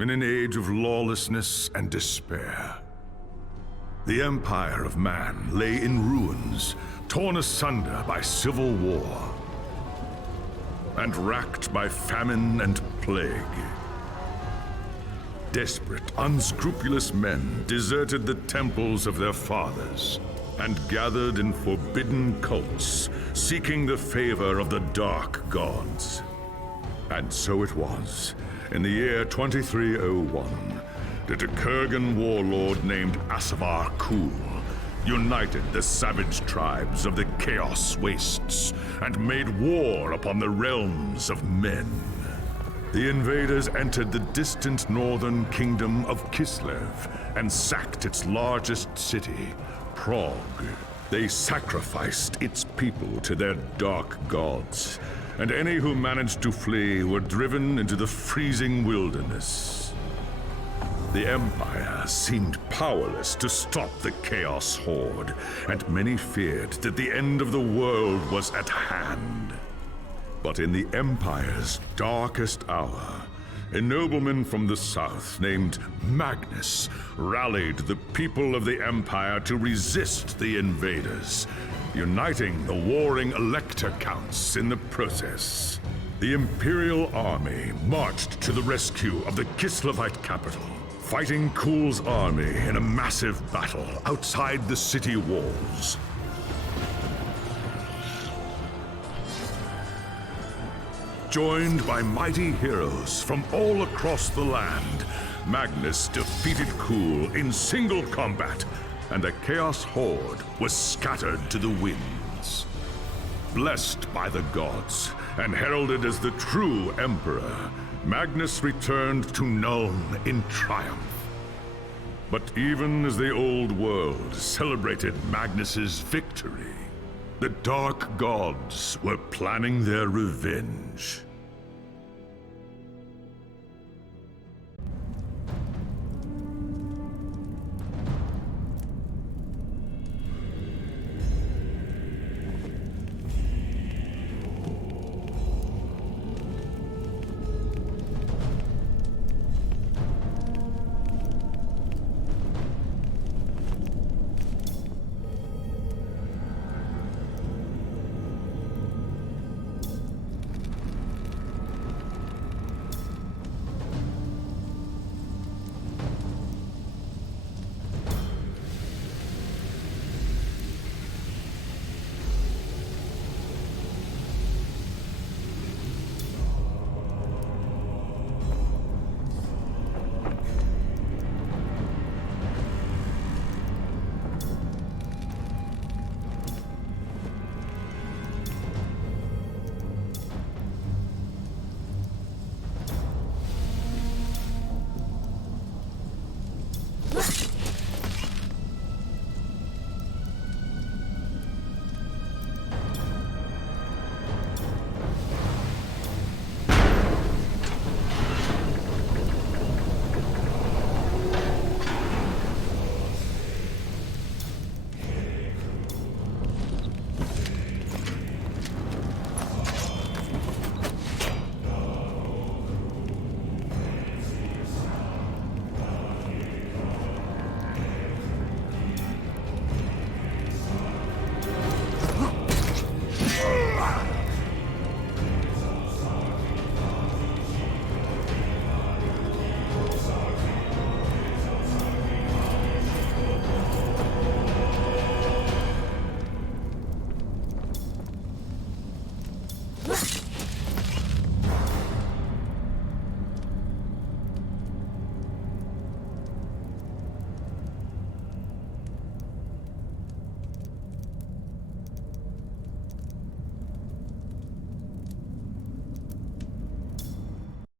in an age of lawlessness and despair. The empire of man lay in ruins, torn asunder by civil war, and racked by famine and plague. Desperate, unscrupulous men deserted the temples of their fathers and gathered in forbidden cults, seeking the favor of the dark gods. And so it was, in the year 2301, that a Kurgan warlord named Asavar Kul united the savage tribes of the Chaos Wastes and made war upon the realms of men. The invaders entered the distant northern kingdom of Kislev and sacked its largest city, Prague. They sacrificed its people to their dark gods, and any who managed to flee were driven into the freezing wilderness. The Empire seemed powerless to stop the Chaos Horde, and many feared that the end of the world was at hand. But in the Empire's darkest hour, a nobleman from the south named Magnus rallied the people of the Empire to resist the invaders, uniting the warring Elector Counts in the process. The Imperial Army marched to the rescue of the Kislevite capital, fighting Kul's army in a massive battle outside the city walls. Joined by mighty heroes from all across the land, Magnus defeated Kul in single combat, and the Chaos Horde was scattered to the winds. Blessed by the gods and heralded as the true Emperor, Magnus returned to Nuln in triumph. But even as the old world celebrated Magnus's victory, the Dark Gods were planning their revenge.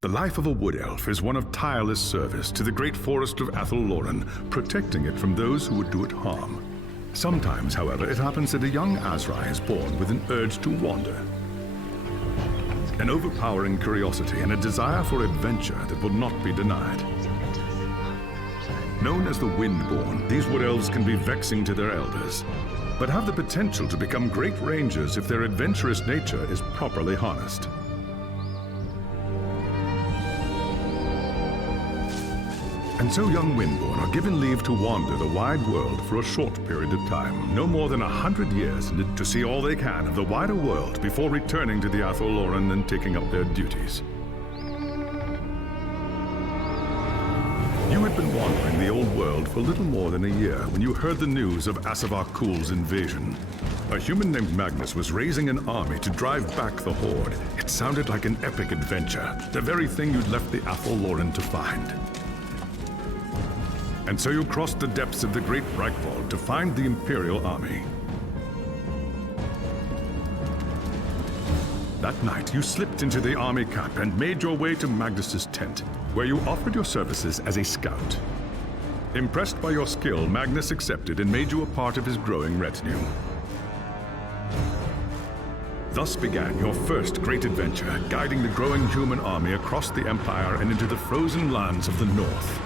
The life of a wood elf is one of tireless service to the great forest of Athel-Loren, protecting it from those who would do it harm. Sometimes, however, it happens that a young Azrai is born with an urge to wander. An overpowering curiosity and a desire for adventure that will not be denied. Known as the Windborn, these wood elves can be vexing to their elders, but have the potential to become great rangers if their adventurous nature is properly harnessed. And so young Windborn are given leave to wander the wide world for a short period of time, no more than 100 years, to see all they can of the wider world before returning to the Atholoran and taking up their duties. You had been wandering the old world for little more than a year when you heard the news of Asavar Kul's invasion. A human named Magnus was raising an army to drive back the Horde. It sounded like an epic adventure, the very thing you'd left the Atholoran to find. And so you crossed the depths of the Great Reichwald to find the Imperial army. That night, you slipped into the army camp and made your way to Magnus's tent, where you offered your services as a scout. Impressed by your skill, Magnus accepted and made you a part of his growing retinue. Thus began your first great adventure, guiding the growing human army across the Empire and into the frozen lands of the North.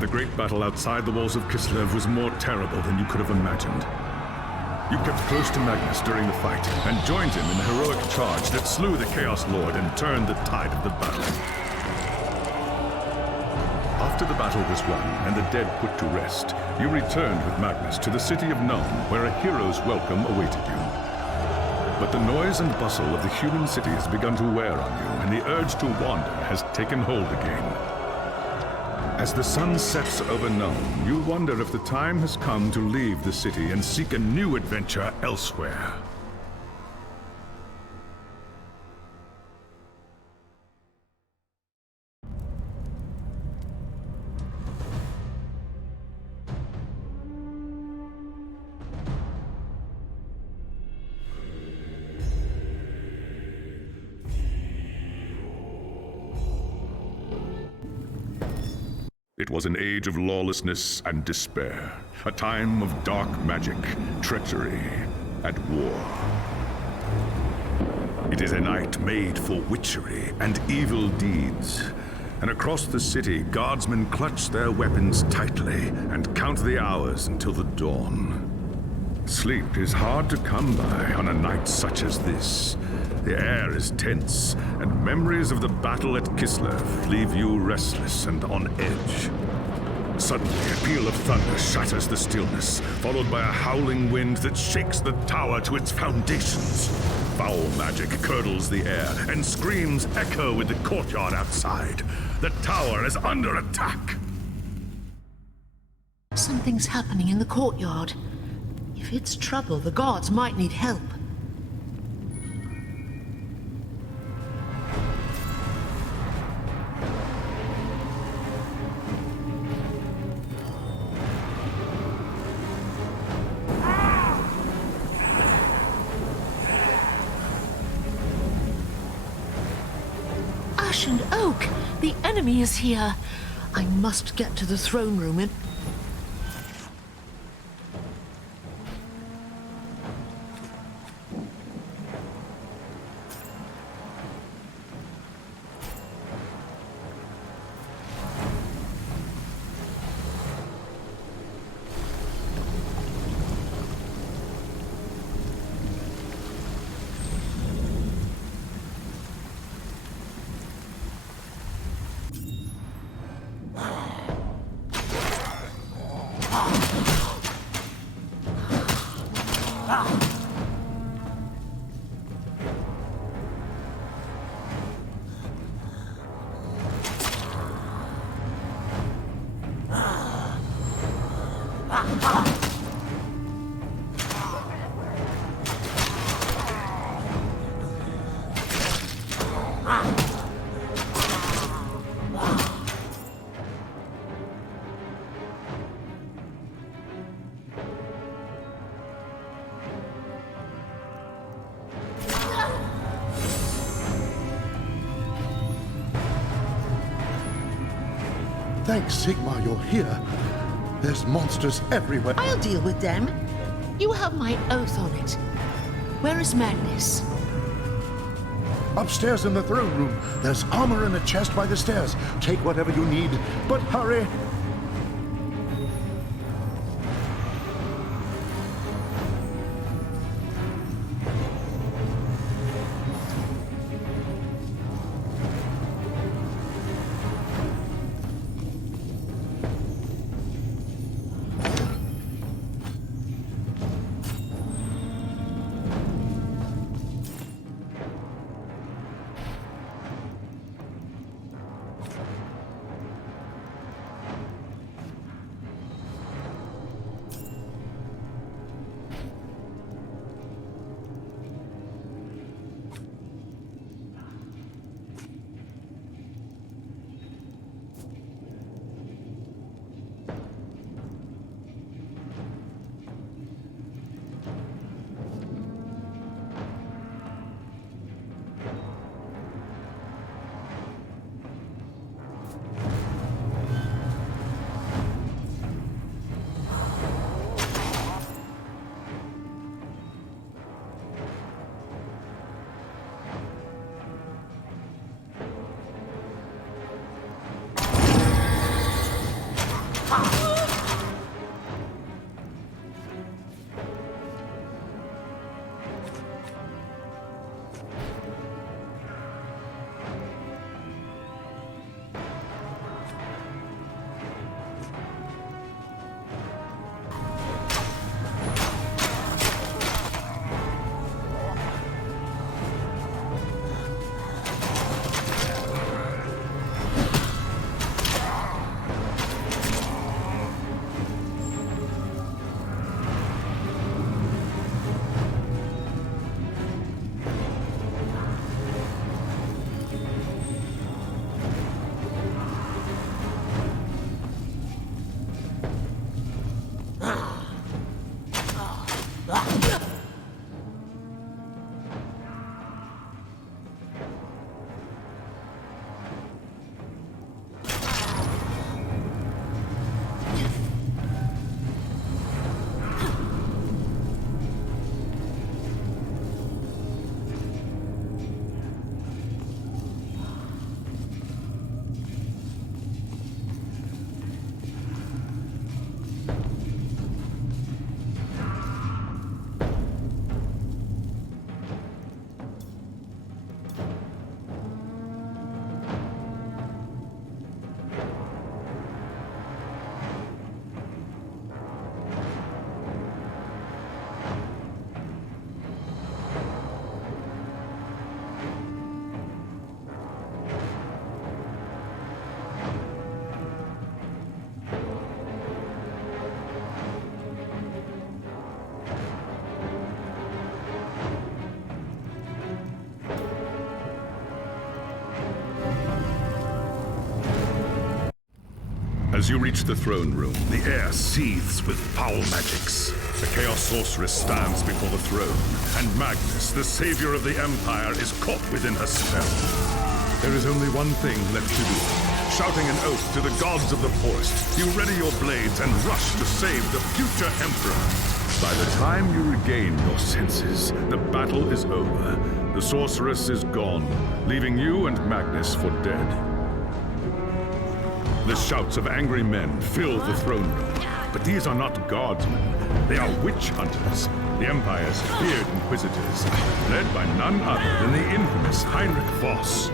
The great battle outside the walls of Kislev was more terrible than you could have imagined. You kept close to Magnus during the fight and joined him in the heroic charge that slew the Chaos Lord and turned the tide of the battle. After the battle was won and the dead put to rest, you returned with Magnus to the city of Nuln, where a hero's welcome awaited you. But the noise and bustle of the human city has begun to wear on you, and the urge to wander has taken hold again. As the sun sets over Nuln, you wonder if the time has come to leave the city and seek a new adventure elsewhere. It was an age of lawlessness and despair, a time of dark magic, treachery, and war. It is a night made for witchery and evil deeds, and across the city, guardsmen clutch their weapons tightly and count the hours until the dawn. Sleep is hard to come by on a night such as this. The air is tense, and memories of the battle at Kislev leave you restless and on edge. Suddenly, a peal of thunder shatters the stillness, followed by a howling wind that shakes the tower to its foundations. Foul magic curdles the air, and screams echo in the courtyard outside. The tower is under attack! Something's happening in the courtyard. If it's trouble, the guards might need help. Ash and Oak! The enemy is here! I must get to the throne room and... Thanks, Sigmar, you're here. There's monsters everywhere. I'll deal with them. You have my oath on it. Where is Magnus? Upstairs in the throne room. There's armor in a chest by the stairs. Take whatever you need, but hurry. As you reach the throne room, the air seethes with foul magics. The Chaos Sorceress stands before the throne, and Magnus, the savior of the Empire, is caught within her spell. There is only one thing left to do. Shouting an oath to the gods of the forest, you ready your blades and rush to save the future Emperor. By the time you regain your senses, the battle is over. The Sorceress is gone, leaving you and Magnus for dead. The shouts of angry men fill the throne room. But these are not guardsmen. They are witch hunters, the Empire's feared inquisitors, led by none other than the infamous Heinrich Voss.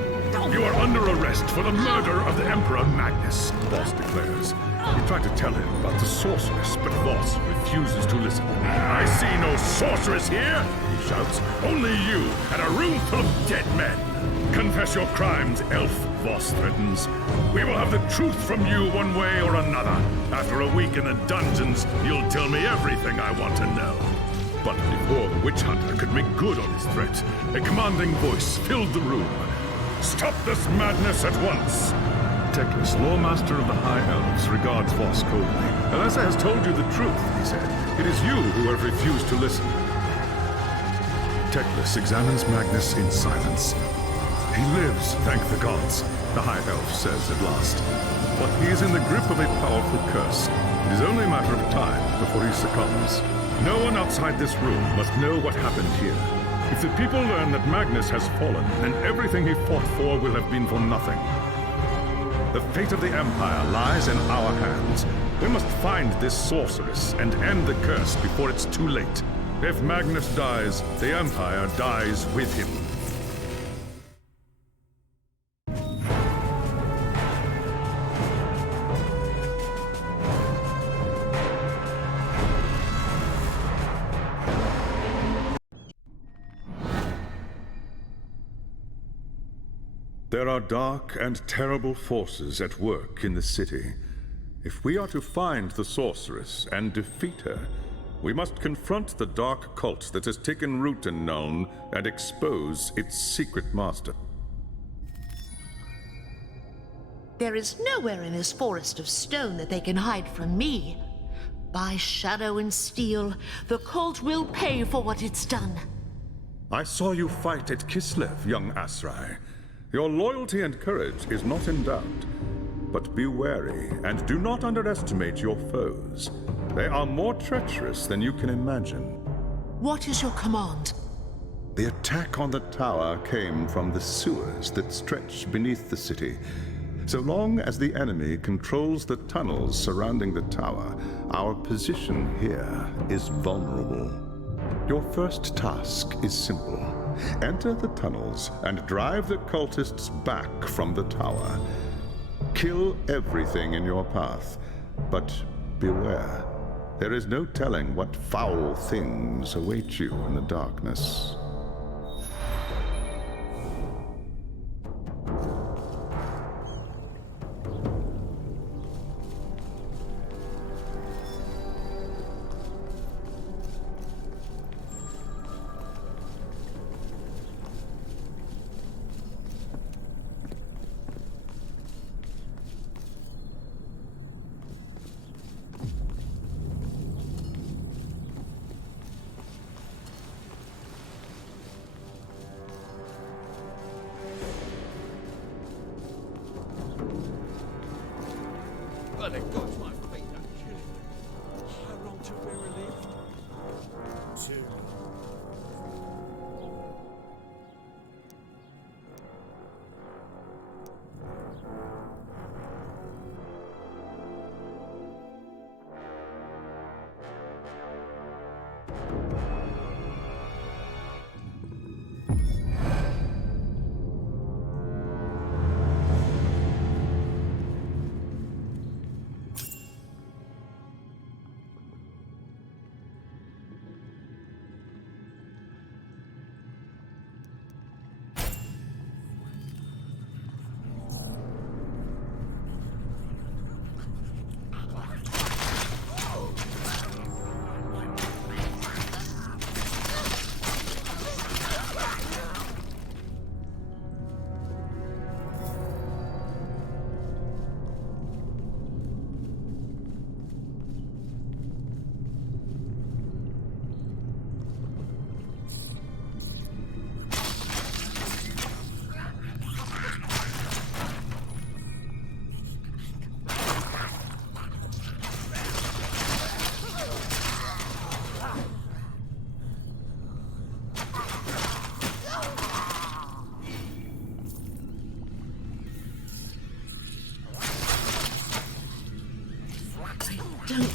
You are under arrest for the murder of the Emperor Magnus, Voss declares. You try to tell him about the sorceress, but Voss refuses to listen. I see no sorceress here, he shouts. Only you and a room full of dead men. Confess your crimes, elf, Voss threatens. We will have the truth from you one way or another. After a week in the dungeons, you'll tell me everything I want to know. But before the witch hunter could make good on his threat, a commanding voice filled the room. Stop this madness at once! Teclis, Lawmaster of the High Elves, regards Voss coldly. Alessa has told you the truth, he said. It is you who have refused to listen. Teclis examines Magnus in silence. He lives, thank the gods, the High Elf says at last. But he is in the grip of a powerful curse. It is only a matter of time before he succumbs. No one outside this room must know what happened here. If the people learn that Magnus has fallen, then everything he fought for will have been for nothing. The fate of the Empire lies in our hands. We must find this sorceress and end the curse before it's too late. If Magnus dies, the Empire dies with him. There are dark and terrible forces at work in the city. If we are to find the sorceress and defeat her, we must confront the dark cult that has taken root in Nuln and expose its secret master. There is nowhere in this forest of stone that they can hide from me. By shadow and steel, the cult will pay for what it's done. I saw you fight at Kislev, young Asrai. Your loyalty and courage is not in doubt. But be wary and do not underestimate your foes. They are more treacherous than you can imagine. What is your command? The attack on the tower came from the sewers that stretch beneath the city. So long as the enemy controls the tunnels surrounding the tower, our position here is vulnerable. Your first task is simple. Enter the tunnels and drive the cultists back from the tower. Kill everything in your path, but beware. There is no telling what foul things await you in the darkness. Well, it got my feet actually. How long till we're relieved? 2.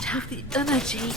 don't have the energy.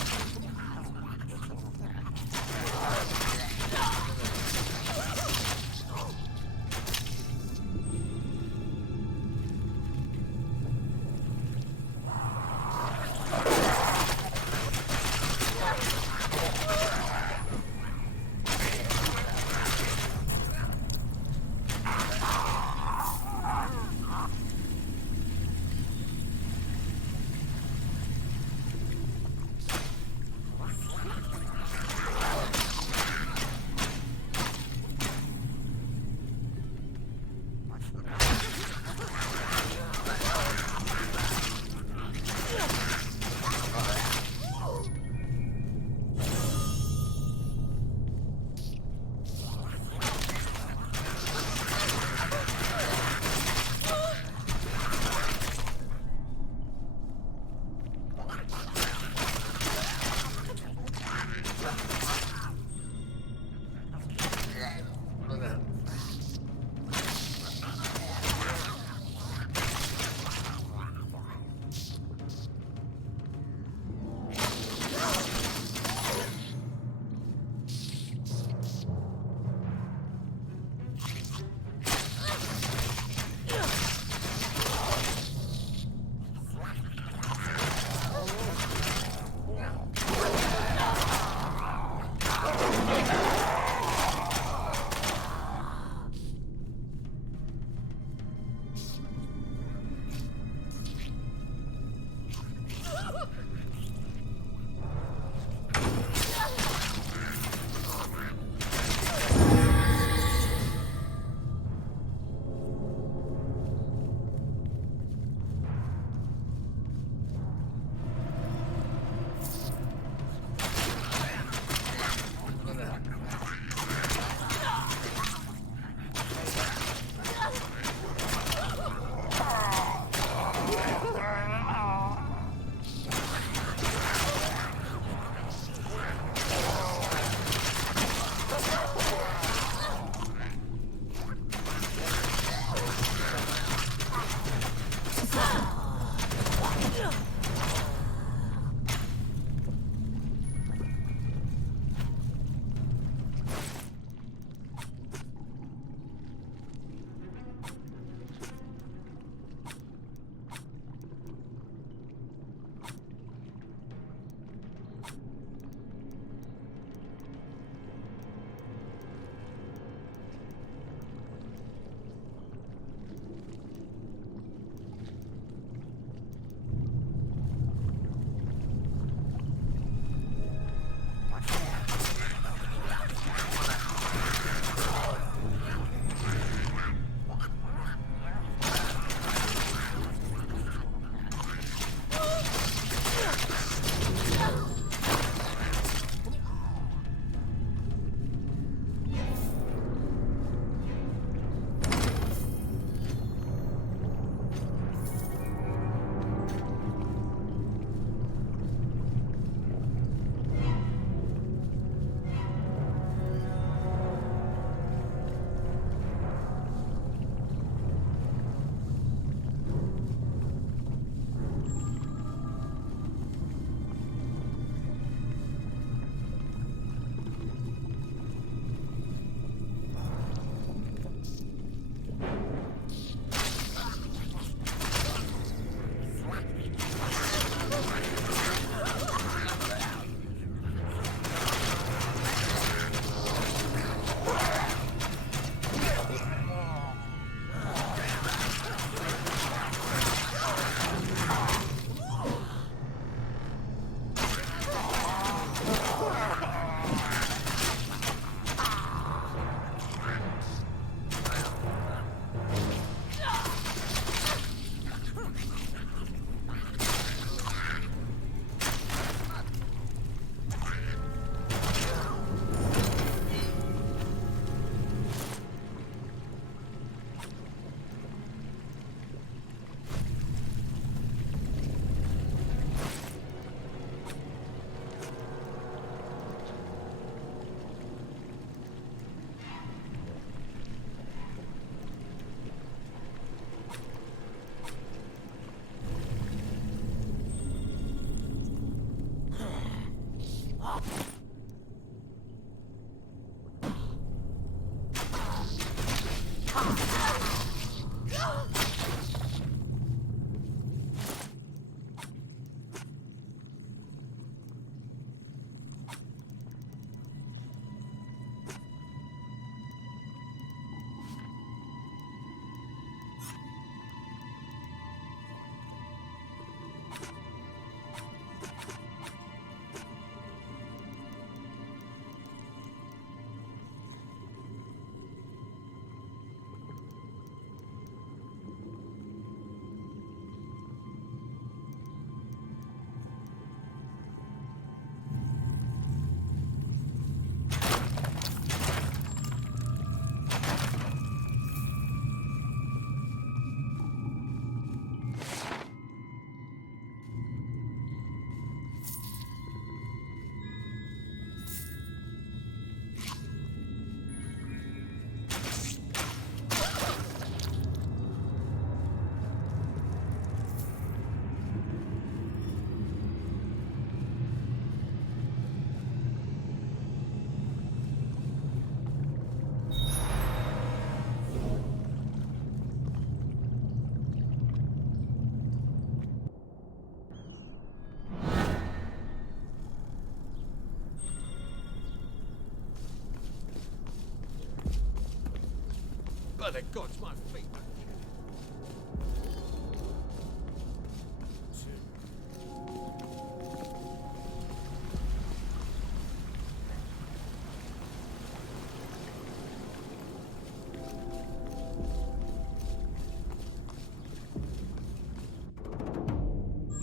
By the gods, my feet don't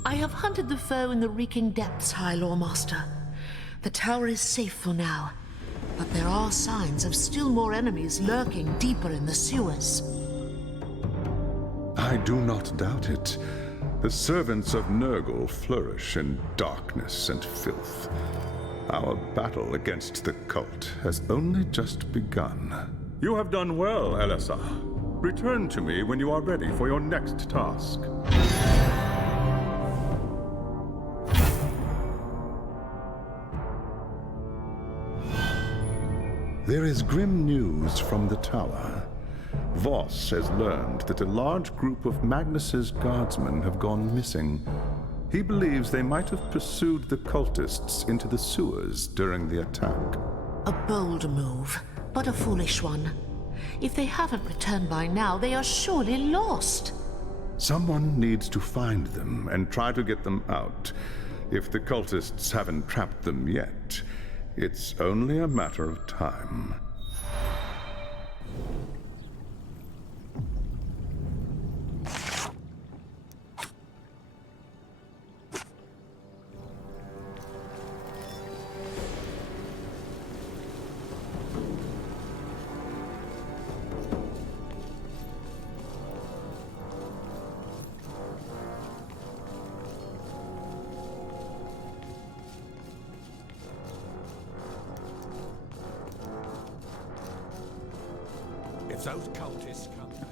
I have hunted the foe in the reeking depths, High Lawmaster. The tower is safe for now, but there are signs of still more enemies lurking deeper in the sewers. I do not doubt it. The servants of Nurgle flourish in darkness and filth. Our battle against the cult has only just begun. You have done well, Elessa. Return to me when you are ready for your next task. There is grim news from the tower. Voss has learned that a large group of Magnus's guardsmen have gone missing. He believes they might have pursued the cultists into the sewers during the attack. A bold move, but a foolish one. If they haven't returned by now, they are surely lost. Someone needs to find them and try to get them out. If the cultists haven't trapped them yet, it's only a matter of time. If those cultists come back.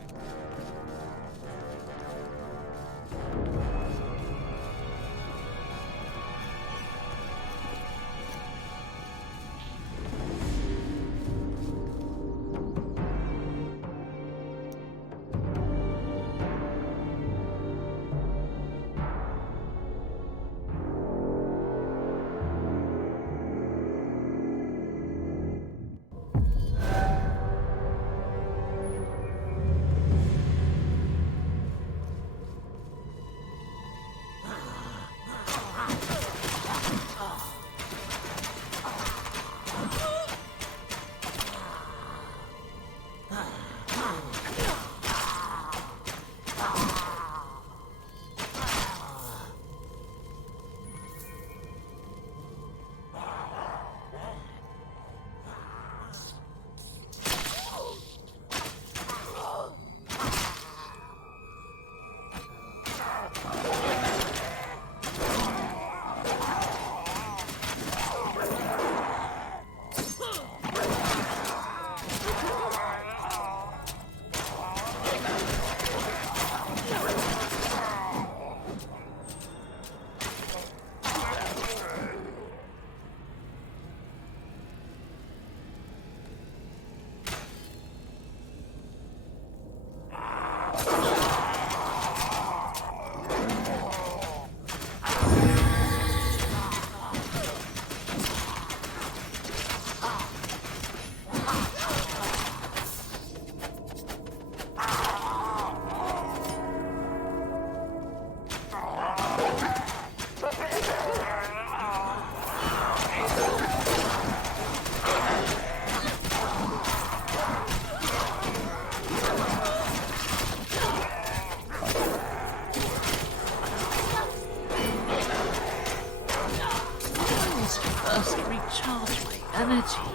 First recharge my energy.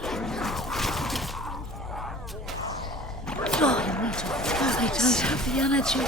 Oh, I need to. I don't have the energy.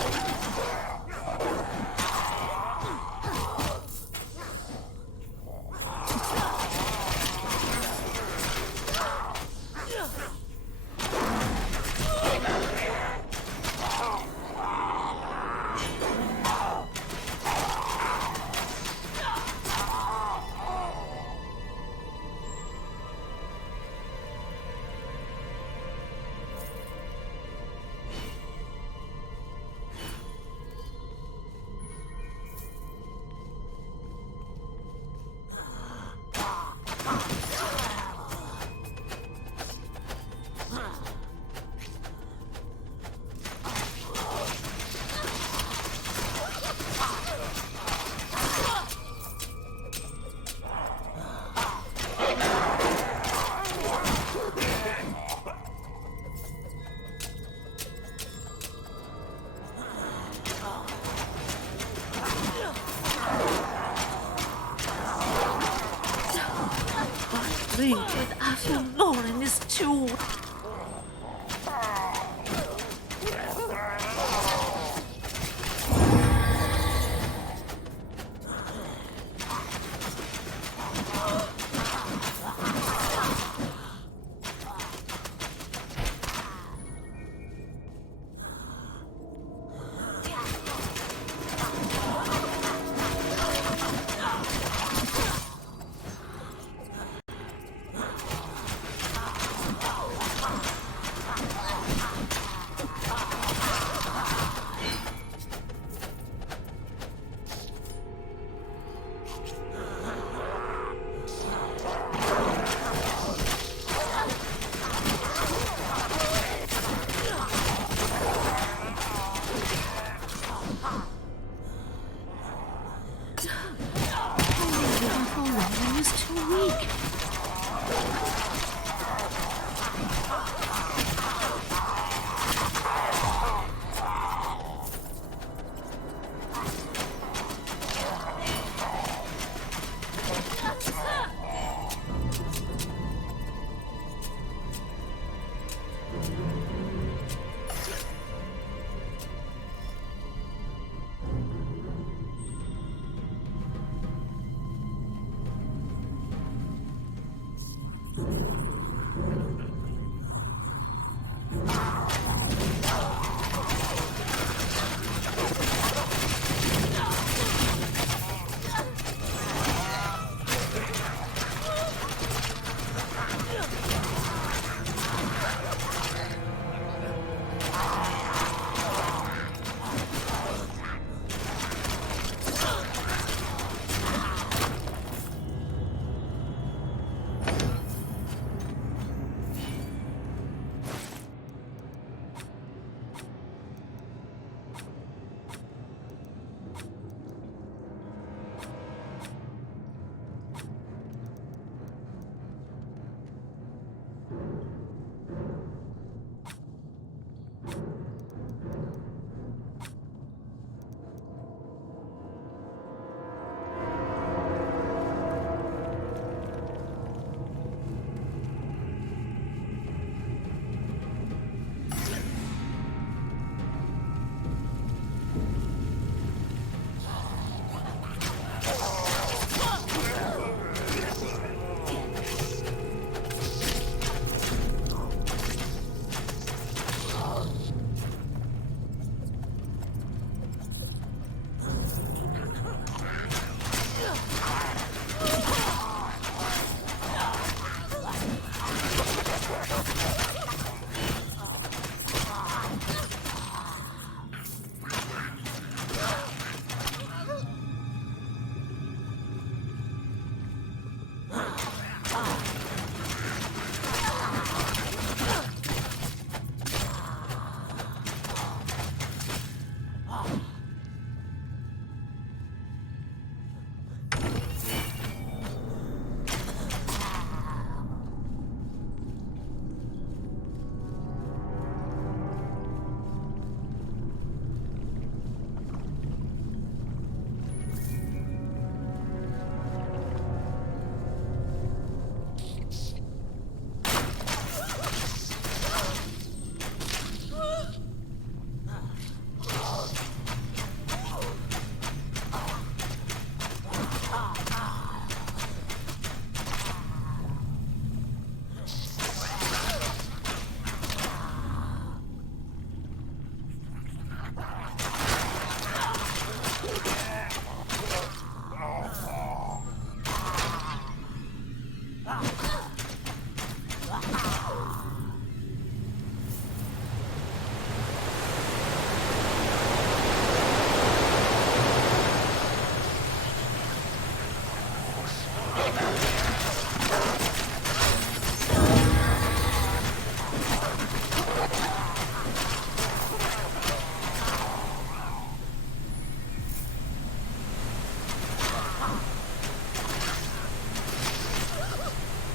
breathe with Avalor in his tomb.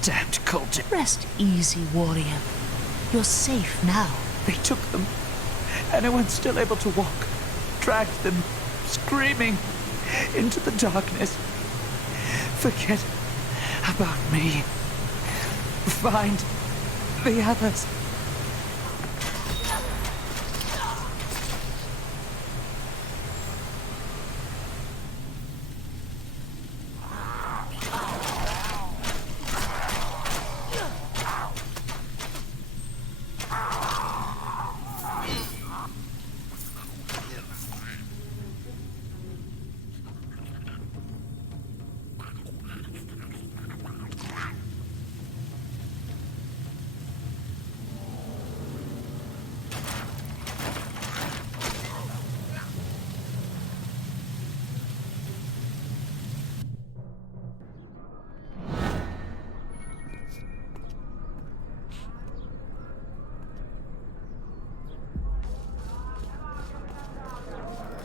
Damned culture. Rest easy, warrior. You're safe now. They took them. Anyone's still able to walk. Dragged them, screaming, into the darkness. Forget about me. find the others.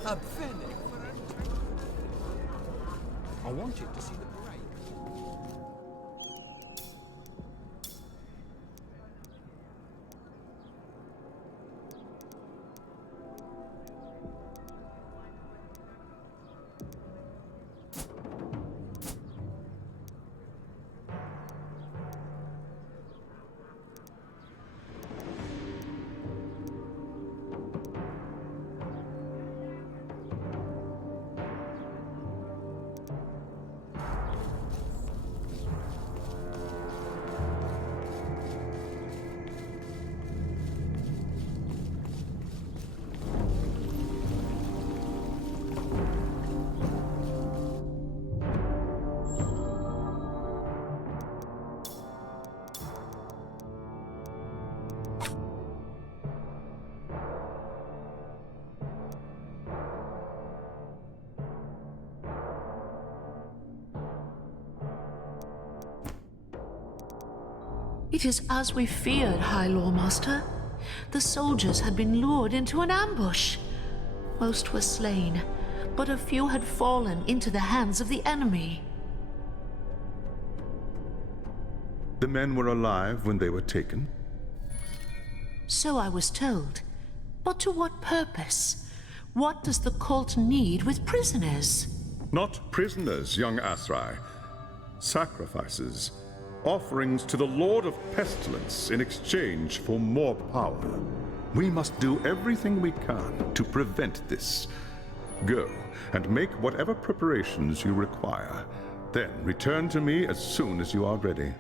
A penny for a drink. I wanted to see the parade. It is as we feared, High Lawmaster. The soldiers had been lured into an ambush. Most were slain, but a few had fallen into the hands of the enemy. The men were alive when they were taken? So I was told. But to what purpose? What does the cult need with prisoners? Not prisoners, young Asrai. Sacrifices. Offerings to the Lord of Pestilence in exchange for more power. We must do everything we can to prevent this. Go and make whatever preparations you require. Then return to me as soon as you are ready.